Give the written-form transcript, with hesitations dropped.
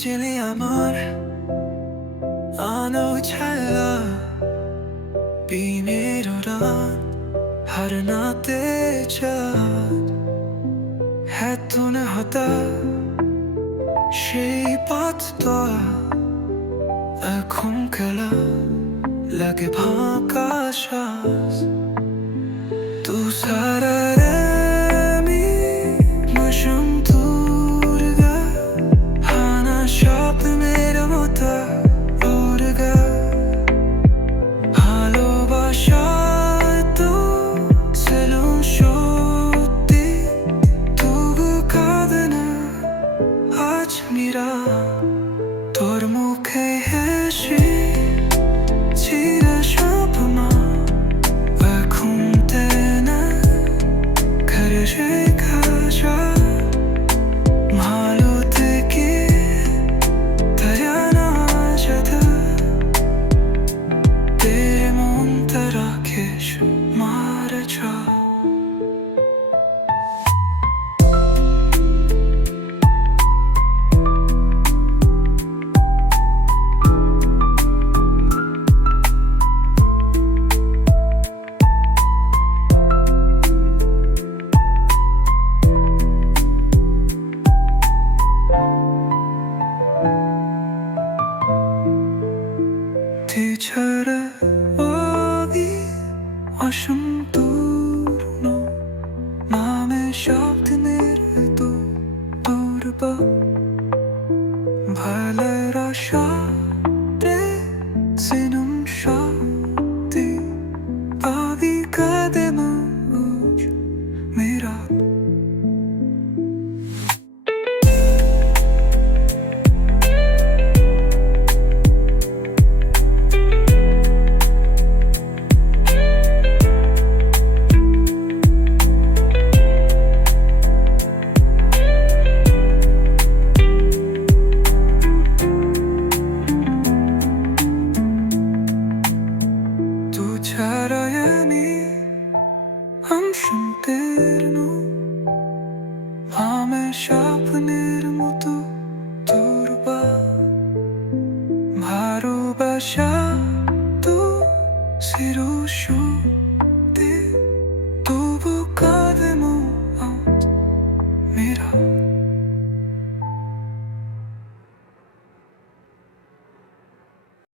ছিলি আমার আলো ছায়া দিনের রাত হারাতে চাঁদ এত না হতাশ সেই পথটা এখন খেলা লাগে ফাঁকা শ্বাস তু সারা আমি মশম দূর গা হানা শব্দ মেরা মতো উড় গা ভালোবাসা তো সেলুন সত্যি তবু কাঁদে না আজ মীরা তোর মুখে হেসে চিরা স্বপ্ন এখন তেনা ঘরে শেখা যায় ভালো থেকে তৈয়ানা যাতা তেরে মন তরাকেশ মারা যা 뒤처럼 어디 어심도로 마음의 셔프트네도 돌아봐 발레라 셔데 세는 셔디 어디가 되면 우주 미라 ছাড়ায়ানি আমসুন্তেরন আমি স্বপ্নের মতো তোর ভালোবাসা